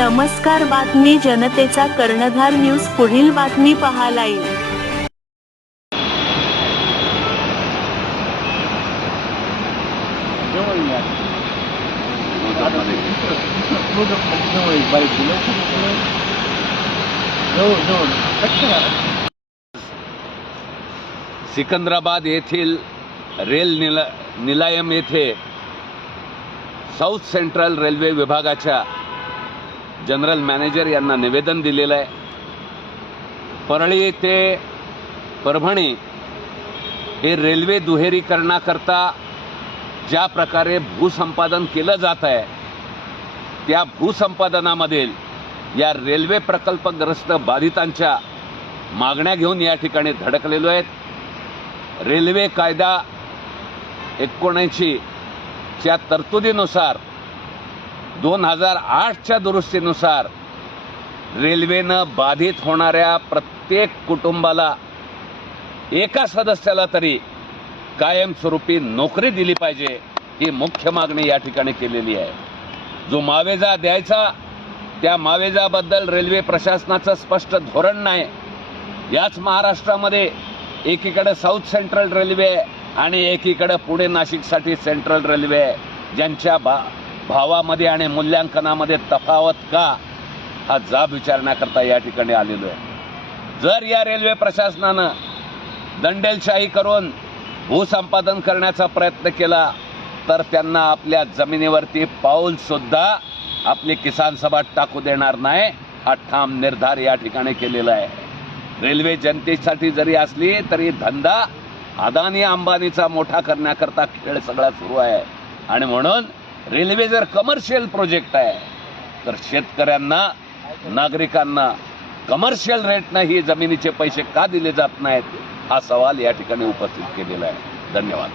नमस्कार, बातमी जनतेचा कर्णधार न्यूज. पुढील बातमी पाहायला येईल. सिकंदराबाद येथील रेल निलायम येथे साऊथ सेंट्रल रेल्वे विभागाच्या जनरल मॅनेजर यांना निवेदन दिलेलं आहे. परळी ते परभणी हे रेल्वे दुहेरीकरणाकरता ज्या प्रकारे भूसंपादन केलं जात आहे त्या भूसंपादनामधील या रेल्वे प्रकल्पग्रस्त बाधितांच्या मागण्या घेऊन या ठिकाणी धडकलेलो आहेत. रेल्वे कायदा 79 च्या तरतुदीनुसार 2008च्या दुरुस्तीनुसार रेल्वेनं बाधित होणाऱ्या प्रत्येक कुटुंबाला एका सदस्याला तरी कायमस्वरूपी नोकरी दिली पाहिजे ही मुख्य मागणी या ठिकाणी केलेली आहे. जो मावेजा द्यायचा त्या मावेजाबद्दल रेल्वे प्रशासनाचं स्पष्ट धोरण नाही. याच महाराष्ट्रामध्ये एकीकडे साऊथ सेंट्रल रेल्वे आणि एकीकडे पुणे नाशिकसाठी सेंट्रल रेल्वे आहे, ज्यांच्या भावामध्ये आणि मूल्यांकनामध्ये तफावत का हा जाब विचारण्याकरता या ठिकाणी आलेलो आहे. जर या रेल्वे प्रशासनानं दंडेलशाही करून भूसंपादन करण्याचा प्रयत्न केला तर त्यांना आपल्या जमिनीवरती पाऊल सुद्धा आपली किसान सभा टाकू देणार नाही हा ठाम निर्धार या ठिकाणी केलेला आहे. रेल्वे जनतेसाठी जरी असली तरी धंदा अदानी अंबानीचा मोठा करण्याकरता खेळ सगळा सुरू आहे. आणि म्हणून रेल्वे जर कमर्शियल प्रोजेक्ट आहे तर शेतकऱ्यांना नागरिकांना कमर्शियल रेटनं ही जमिनीचे पैसे का दिले जात नाहीत हा सवाल या ठिकाणी उपस्थित केलेला आहे. धन्यवाद.